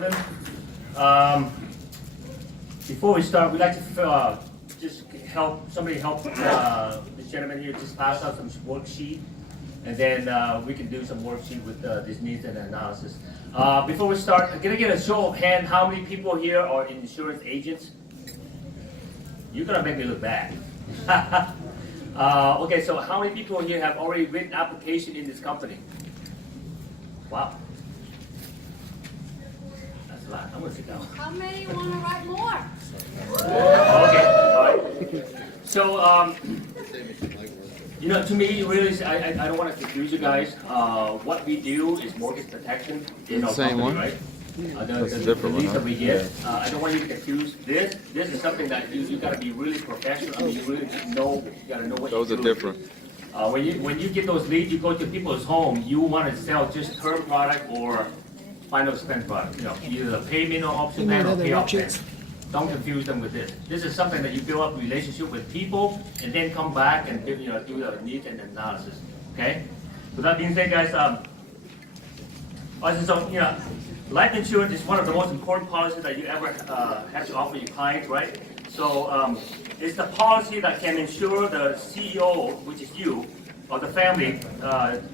gentlemen. Before we start, we'd like to just help this gentleman here just pass out some worksheet, and then we can do some worksheet with this needs and analysis. Before we start, I'm gonna get a show of hand. How many people here are insurance agents? You're gonna make me look bad. Okay, so how many people here have already written application in this company? Wow. That's a lot. I'm gonna sit down. How many want to write more? Okay, all right. So, you know, to me, really, I don't want to confuse you guys. What we do is mortgage protection in our Same company, one? right? The different leads one, that we huh? get. I don't want you to confuse this. This is something that you got to be really professional. I mean, you really know. You got to know what Those you're are doing. different. When you get those leads, you go to people's home. You want to sell just term product or final expense product. You know, either the payment or option plan or payoff plan. Don't confuse them with this. This is something that you build up a relationship with people and then come back and do the needs and analysis. Okay. With that being said, guys, life insurance is one of the most important policies that you ever have to offer your clients, right? So it's the policy that can ensure the CEO, which is you, of the family,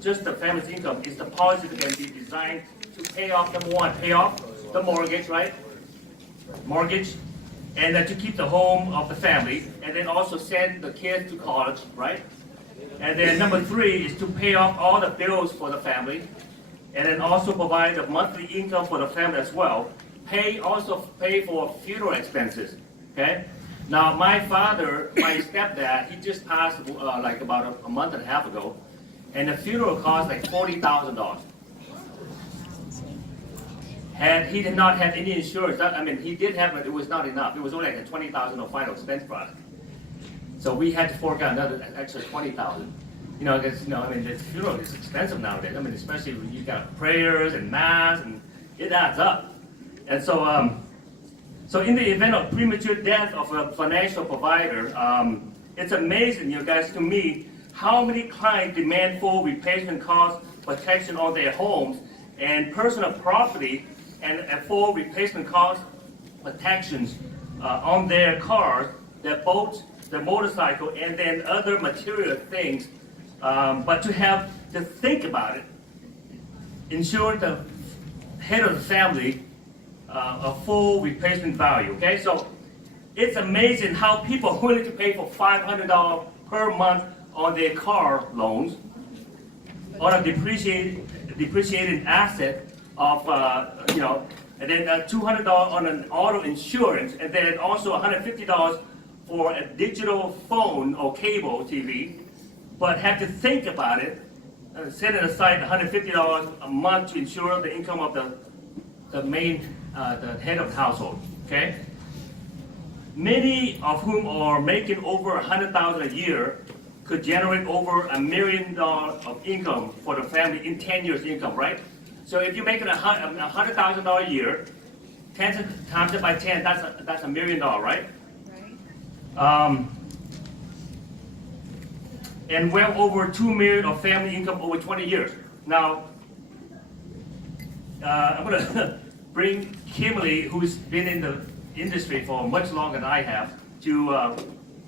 just the family's income, is the policy that can be designed to pay off, number one, pay off the mortgage, right? Mortgage, and to keep the home of the family, and then also send the kids to college, right? And then number three is to pay off all the bills for the family, and then also provide a monthly income for the family as well. Also pay for funeral expenses, okay? Now, my father, my stepdad, he just passed like about a month and a half ago, and the funeral cost like $40,000. And he did not have any insurance. I mean, he did have, but it was not enough. It was only like a $20,000 final expense product. So we had to fork out another extra $20,000. You know, because I mean, the funeral is expensive nowadays. I mean, especially when you got prayers and mass, and it adds up. And so, so in the event of premature death of a financial provider, it's amazing, you guys, to me, how many clients demand full replacement cost protection on their homes and personal property, and full replacement cost protections on their cars, their boats, their motorcycle, and then other material things. But to think about it, insure the head of the family a full replacement value. Okay, so it's amazing how people are willing to pay for $500 per month on their car loans, on a depreciated asset of and then $200 on an auto insurance, and then also $150 for a digital phone or cable TV. But have to think about it, setting aside $150 a month to insure the income of the head of the household. Okay. Many of whom are making over $100,000 a year could generate over $1 million of income for the family in 10 years income, right? So if you're making $100,000 a year, 10 times it by 10, that's $1 million, right? Right. And well over $2 million of family income over 20 years. Now, I'm gonna bring Kimberly, who's been in the industry for much longer than I have, to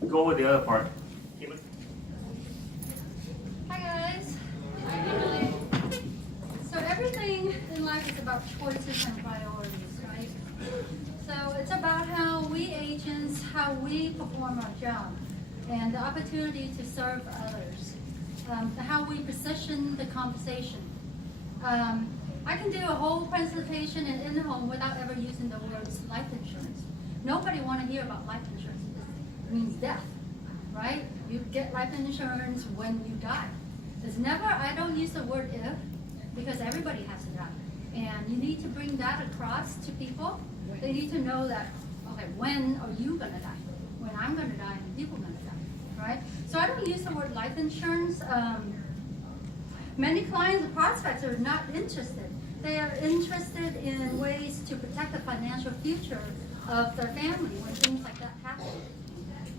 go with the other part. Kimberly? Hi guys. Hi Kimberly. So everything in life is about choices and priorities, right? So it's about how we agents, how we perform our job, and the opportunity to serve others, how we position the conversation. I can do a whole presentation in the home without ever using the words life insurance. Nobody want to hear about life insurance. It means death, right? You get life insurance when you die. It's never, I don't use the word if, because everybody has to die. And you need to bring that across to people. They need to know that, okay, when are you gonna die? When I'm gonna die and people are gonna die, right? So I don't use the word life insurance. Many clients and prospects are not interested. They are interested in ways to protect the financial future of their family when things like that happen.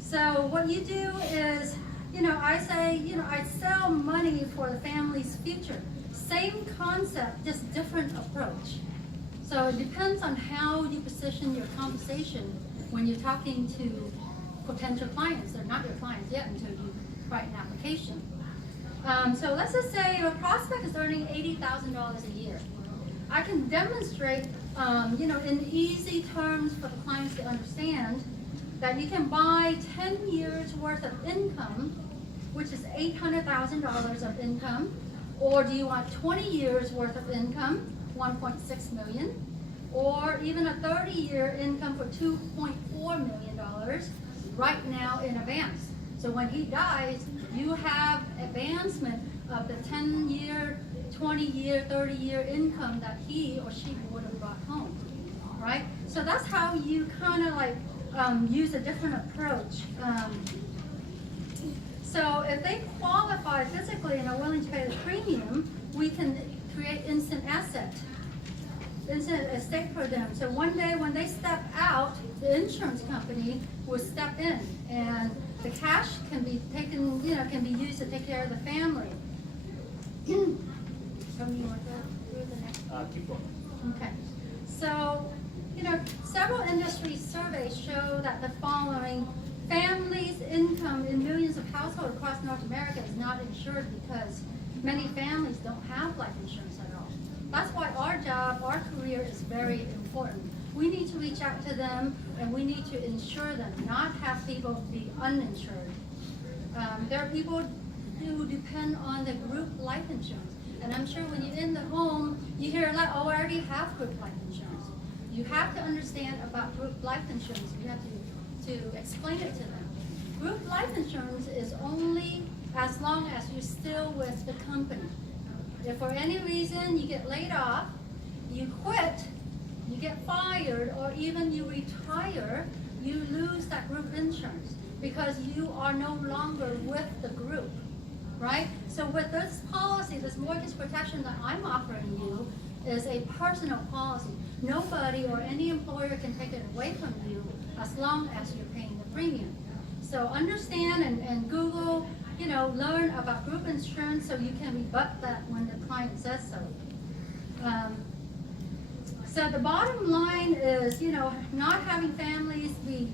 So what you do is, I say, I sell money for the family's future. Same concept, just different approach. So it depends on how you position your conversation when you're talking to potential clients. They're not your clients yet until you write an application. So let's just say your prospect is earning $80,000 a year. I can demonstrate, in easy terms for the clients to understand that you can buy 10 years worth of income, which is $800,000 of income, or do you want 20 years worth of income, 1.6 million, or even a 30-year income for $2.4 million right now in advance. So when he dies, you have advancement of the 10-year, 20-year, 30-year income that he or she would have brought home, right? So that's how you kind of like use a different approach. So if they qualify physically and are willing to pay the premium, we can create instant estate for them. So one day when they step out, the insurance company will step in and the cash can be taken, can be used to take care of the family. Keep going. Okay. So, several industry surveys show that the following: families' income in millions of households across North America is not insured because many families don't have life insurance at all. That's why our job, our career is very important. We need to reach out to them and we need to insure them, not have people be uninsured. There are people who depend on the group life insurance. And I'm sure when you're in the home, you hear a lot, oh, I already have group life insurance. You have to understand about group life insurance. You have to explain it to them. Group life insurance is only as long as you're still with the company. If for any reason you get laid off, you quit, you get fired, or even you retire, you lose that group insurance because you are no longer with the group, right? So with this policy, this mortgage protection that I'm offering you is a personal policy. Nobody or any employer can take it away from you as long as you're paying the premium. So understand and Google, learn about group insurance so you can rebut that when the client says so. So the bottom line is, not having families be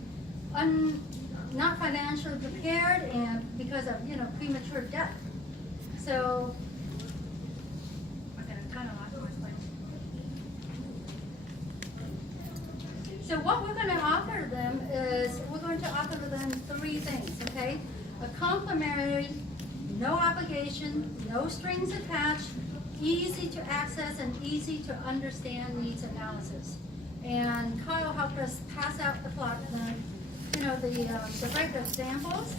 not financially prepared and because of, premature death. So, I kind of lost my place. So what we're going to offer them is, we're going to offer them 3 things, okay? A complimentary, no obligation, no strings attached, easy to access and easy to understand needs analysis. And Kyle helped us pass out the plot, the break examples.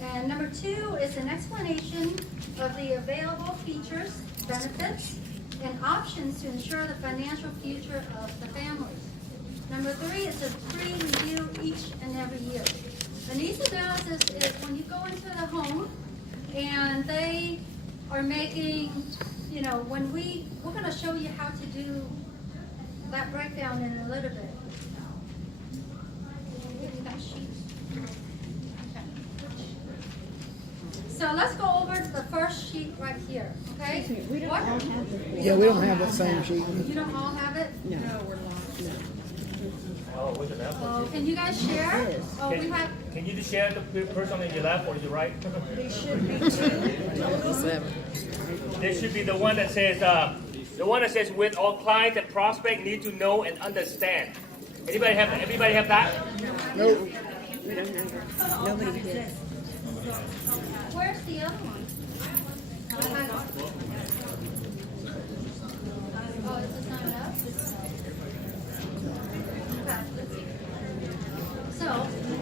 And number 2 is an explanation of the available features, benefits, and options to ensure the financial future of the families. Number 3 is a free review each and every year. A needs analysis is when you go into the home and they are making, when we're going to show you how to do that breakdown in a little bit. That sheet. Okay. So let's go over to the first sheet right here, okay? We don't all have the. Yeah, we don't have that same sheet. You don't all have it? No, we're lost. No. Oh, where's the map? Oh, can you guys share? Yes. Oh, we have, Can you just share the person on your left or your right? There should be 2. There should be the one that says, with all clients and prospects need to know and understand. Everybody have that? Nope. We don't have it. Nobody did. where's the other one? Oh, is this not enough? Okay, let's see. So,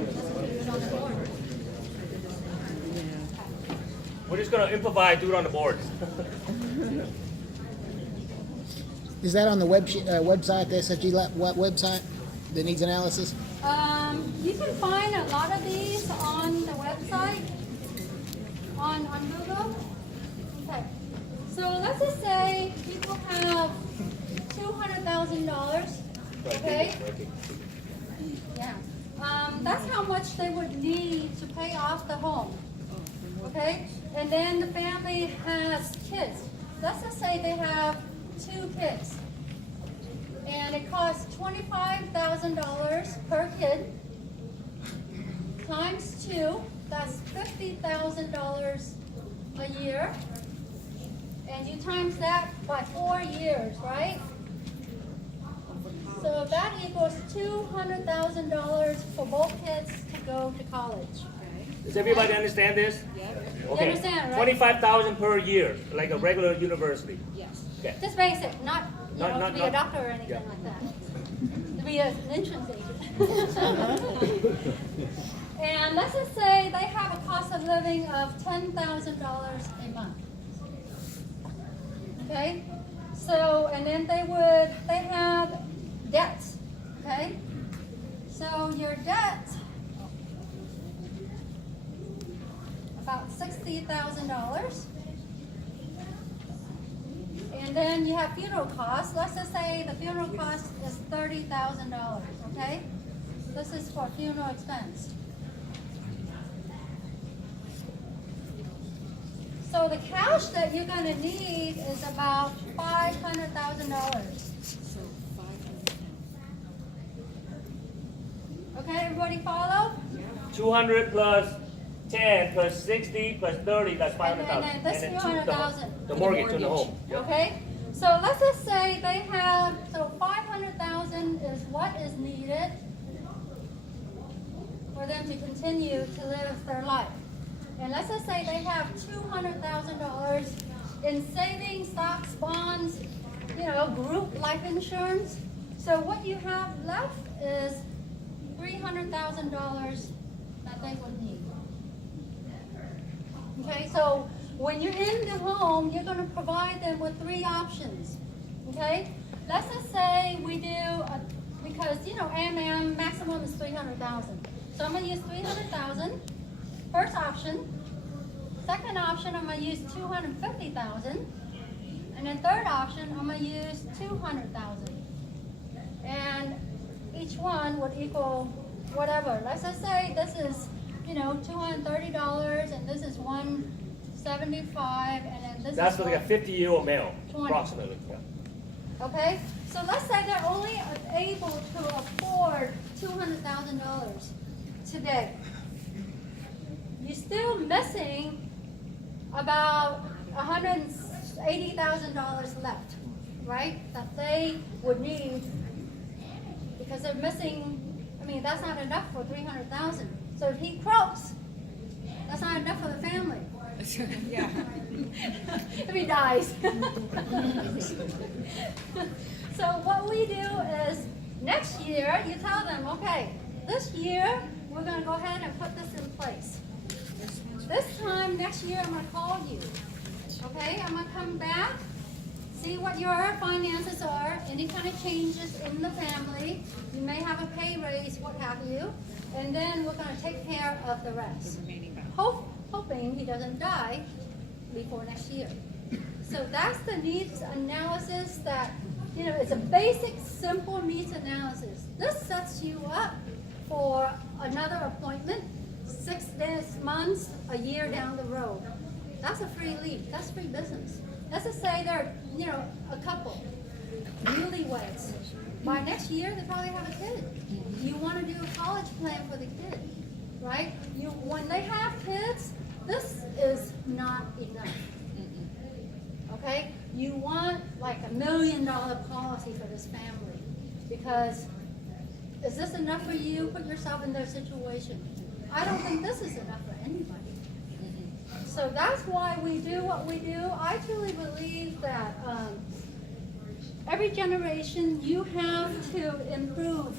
let's put it on the board. We're just gonna improvise, do it on the board. Is that on the website, the SFG website that needs analysis? You can find a lot of these on the website, on Google. Okay, so let's just say people have $200,000, okay? Yeah, that's how much they would need to pay off the home, okay? And then the family has kids. Let's just say they have 2 kids. and it costs $25,000 per kid, times 2, that's $50,000 a year, and you times that by 4 years, right? So that equals $200,000 for both kids to go to college. Does everybody understand this? Yep. Okay. understand, right? 25,000 per year, like a regular university. Yes. Okay. Just basic, not, you know, to be a not- doctor or anything yeah. like that. To be an entrance agent. And let's just say they have a cost of living of $10,000 a month. Okay? So, and then they have debts, okay? So your debt, about $60,000. And then you have funeral costs. Let's just say the funeral cost is $30,000, okay? This is for funeral expense. So the cash that you're gonna need is about $500,000. So 500. Okay, everybody follow? 200 plus 10 plus 60 plus 30, that's 500,000. And then this And then 200,000. The mortgage on the home. Yep. Okay, so let's just say they have, so 500,000 is what is needed for them to continue to live their life. And let's just say they have $200,000 in savings, stocks, bonds, you know, group life insurance. So what you have left is $300,000 that they would need. Okay, so when you're in the home, you're going to provide them with 3 options. Okay, let's just say we do, because you know, AMM maximum is 300,000. So I'm going to use 300,000. First option. Second option, I'm going to use 250,000. And then third option, I'm going to use 200,000. And each one would equal whatever. Let's just say this is, you know, $230, and this is $175, and then this That's is for like a 50-year-old male, 20. approximately. Yeah. okay? So let's say they're only able to afford $200,000 today. You're still missing about $180,000 left, right? That they would need, because they're missing. I mean, that's not enough for 300,000. So if he croaks, that's not enough for the family. Yeah. If he dies. So what we do is next year you tell them, okay, this year we're going to go ahead and put this in place. This time next year I'm going to call you. Okay, I'm going to come back, see what your finances are, any kind of changes in the family. You may have a pay raise, what have you, and then we're going to take care of the rest. The remaining balance. Hoping he doesn't die before next year. So that's the needs analysis that, you know, it's a basic, simple needs analysis. This sets you up for another appointment 6 days, months, a year down the road. That's a free lead. That's free business. Let's just say they're, you know, a couple, newlyweds. By next year, they probably have a kid. You want to do a college plan for the kid, right? When they have kids, this is not enough. Okay? You want like $1 million policy for this family, because is this enough for you? Put yourself in their situation. I don't think this is enough for anybody. So that's why we do what we do. I truly believe that every generation you have to improve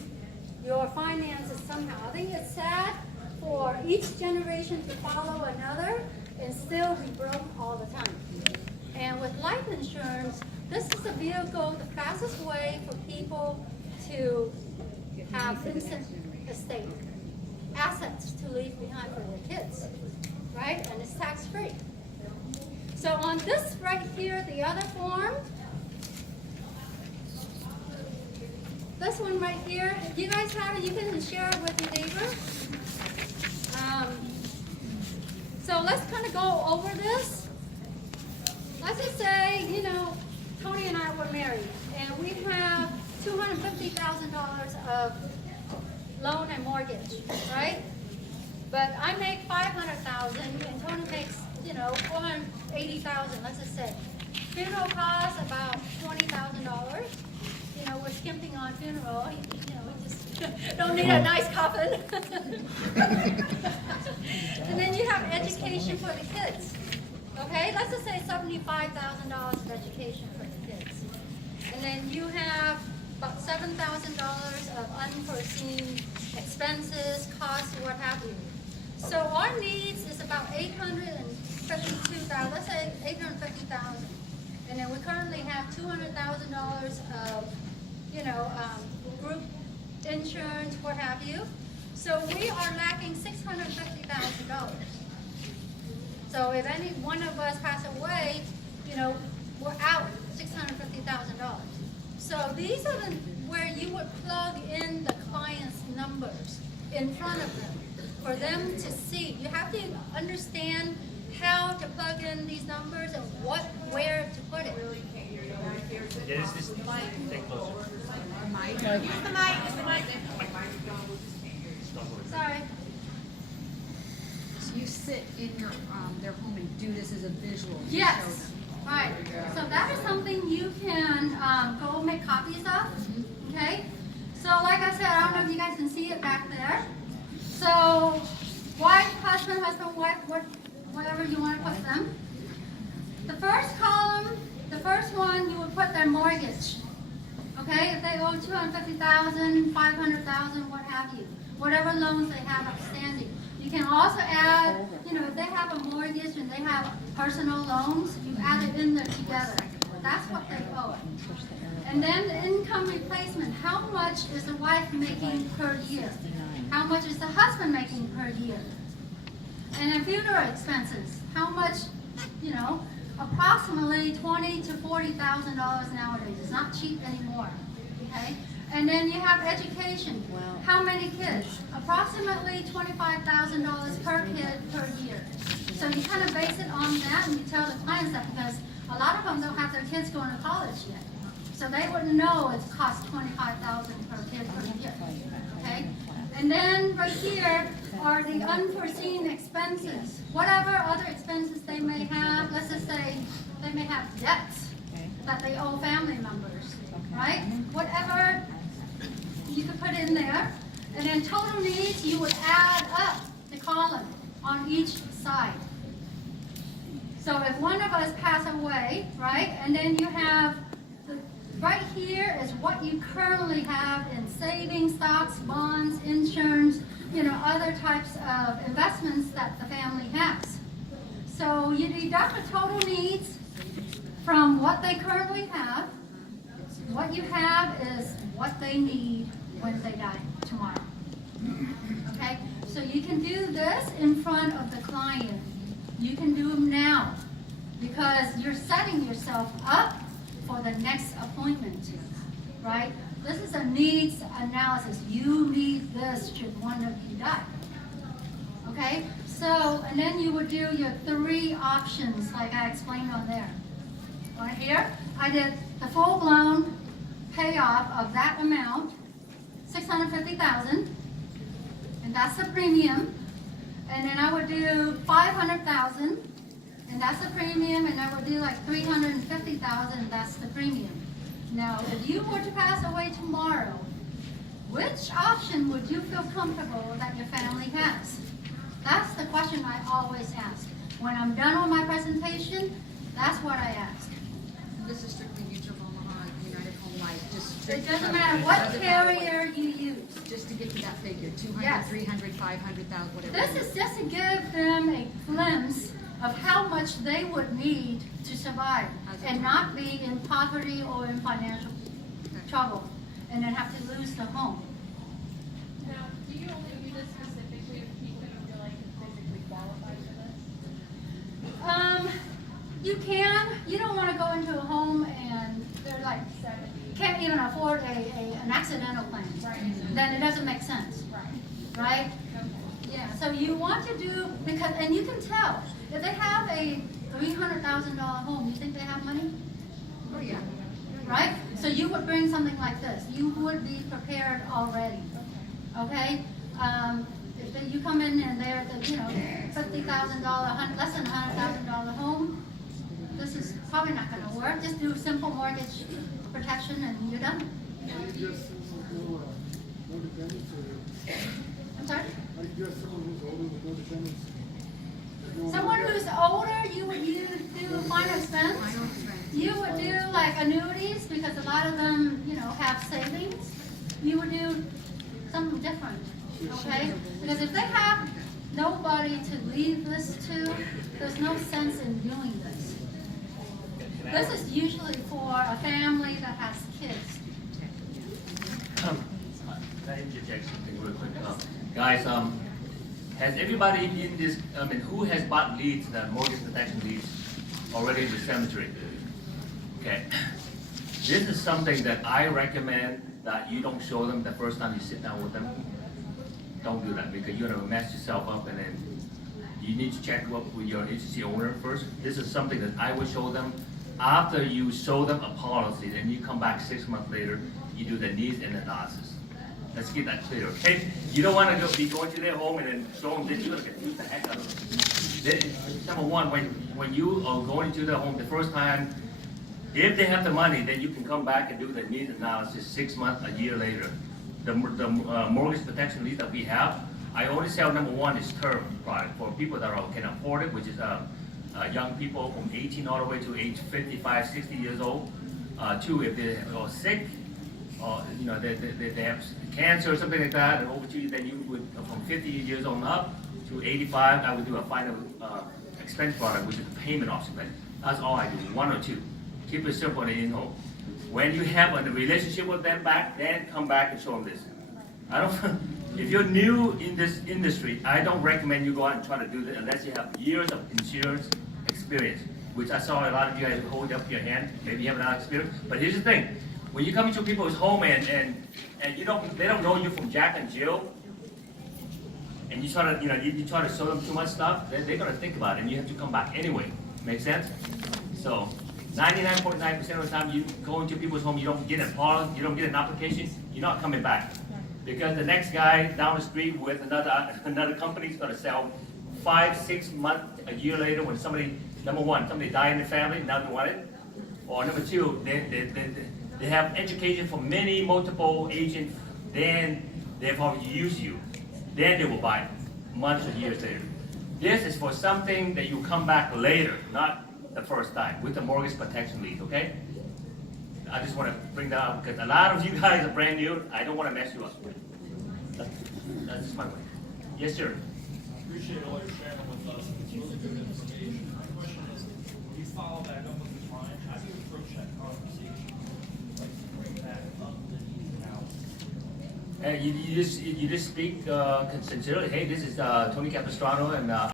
your finances somehow. I think it's sad for each generation to follow another and still be broke all the time. And with life insurance, this is the vehicle, the fastest way for people to have instant estate, assets to leave behind for their kids, right? And it's tax-free. So on this right here, the other form, this one right here, if you guys have it, you can share it with your neighbor. So let's kind of go over this. Let's just say, you know, Tony and I were married, and we have $250,000 of loan and mortgage, right? But I make 500,000 and Tony makes, 480,000, let's just say. Funeral costs about $20,000. We're skimping on funeral, we just don't need a nice coffin. And then you have education for the kids. Okay, let's just say $75,000 of education for the kids. And then you have about $7,000 of unforeseen expenses, costs, what have you. So our needs is about $852,000, let's say $850,000. And then we currently have $200,000 of, group insurance, what have you. So we are lacking $650,000. So if any one of us pass away, we're out $650,000. So these are where you would plug in the client's numbers in front of them for them to see. You have to understand how to plug in these numbers and where to put it. Yeah, this is, take closer. Sorry. So you sit in their home and do this as a visual. to show Yes. them. Right. So that is something you can go make copies of. Okay. So like I said, I don't know if you guys can see it back there. So wife, husband, wife, whatever you want to put them. The first column, the first one, you would put their mortgage. Okay, if they owe $250,000, $500,000, what have you, whatever loans they have outstanding. You can also add, if they have a mortgage and they have personal loans, you add it in there together. That's what they owe. And then the income replacement. How much is the wife making per year? How much is the husband making per year? And then funeral expenses. How much, approximately $20,000 to $40,000 nowadays. It's not cheap anymore. Okay? And then you have education. How many kids? Approximately $25,000 per kid per year. So you kind of base it on that, and you tell the clients that because a lot of them don't have their kids going to college yet. So they wouldn't know it costs $25,000 per kid per year. Okay? And then right here are the unforeseen expenses. Whatever other expenses they may have, let's just say they may have debts that they owe family members, right? Whatever you could put in there. And then total needs, you would add up the column on each side. So if one of us pass away, right, and then you have, right here is what you currently have in savings, stocks, bonds, insurance, other types of investments that the family has. So you deduct the total needs from what they currently have. What you have is what they need when they die tomorrow. Okay? So you can do this in front of the client. You can do them now because you're setting yourself up for the next appointment, right? This is a needs analysis. You need this should one of you die. Okay? So, and then you would do your 3 options like I explained on there. Right here, I did the full-blown payoff of that amount, $650,000, and that's the premium. And then I would do $500,000, and that's the premium, and I would do like $350,000, that's the premium. Now, if you were to pass away tomorrow, which option would you feel comfortable that your family has? That's the question I always ask. When I'm done with my presentation, that's what I ask. This is strictly Mutual of Omaha, United Home Life, just It strict doesn't coverage. matter It what doesn't matter carrier you use. Just to get to that figure, 200, Yes. 300, 500,000, whatever. This is just to give them a glimpse of how much they would need to survive and not be in poverty or in financial trouble and then have to lose the home. Now, do you only do this specifically with people you feel like can physically qualify for this? You can. You don't want to go into a home and they're like, can't even afford an accidental plan. Right. Then it doesn't make sense. Right. Right? Yeah, so you want to do, because, and you can tell, if they have a $300,000 home, you think they have money? Oh, yeah. Right? So you would bring something like this, you would be prepared already, okay? If you come in and they're the, you know, $50,000, less than $100,000 home, this is probably not gonna work. Just do simple mortgage protection and you're done. I'm sorry? Someone who's older, you would do final expense. Final expense. You would do like annuities, because a lot of them, you know, have savings. You would do something different, okay? Because if they have nobody to leave this to, there's no sense in doing this. This is usually for a family that has kids. Can I interject something real quick? Guys, has everybody in this, who has bought leads, the mortgage protection leads, already in the cemetery? Okay. This is something that I recommend that you don't show them the first time you sit down with them. Don't do that, because you're gonna mess yourself up, and then you need to check up with your agency owner first. This is something that I would show them after you show them a policy, then you come back 6 months later, you do the needs and analysis. Let's get that clear, okay? You don't wanna be going to their home and then show them this, you're gonna confuse the heck out of them. Number one, when you are going to their home the first time, if they have the money, then you can come back and do the needs analysis 6 months, a year later. The mortgage protection lead that we have, I only sell number one is term product for people that can afford it, which is young people from 18 all the way to age 55, 60 years old. Two, if they are sick, or you know they have cancer or something like that, and over to you, then you would from 50 years old and up to 85, I would do a final expense product, which is a payment offset. That's all I do, one or two. Keep it simple and in-home. When you have a relationship with them back, then come back and show them this. I don't. If you're new in this industry, I don't recommend you go out and try to do this unless you have years of insurance experience, which I saw a lot of you guys hold up your hand. Maybe you have a lot of experience. But here's the thing: when you come into people's home and they don't know you from Jack and Jill, and you try to you try to show them too much stuff, then they're gonna think about it, and you have to come back anyway. Make sense? So 99.9% of the time you go into people's home, you don't get a policy, you don't get an application, you're not coming back. Because the next guy down the street with another company is gonna sell 5, 6 months, a year later when somebody, number one, somebody died in the family, now they want it. Or number two, they have education from many multiple agents, then they've already used you. Then they will buy it, months or years later. This is for something that you come back later, not the first time, with the mortgage protection lead, okay? I just want to bring that up because a lot of you guys are brand new. I don't want to mess you up. That's just my way. Yes, sir. Appreciate all you're sharing with us. It's really good information. My question is, when you follow back up with the client, how do you approach that conversation? Like bring that up the needs and outs? You just speak sincerely. Hey, this is Tony Capistrano, and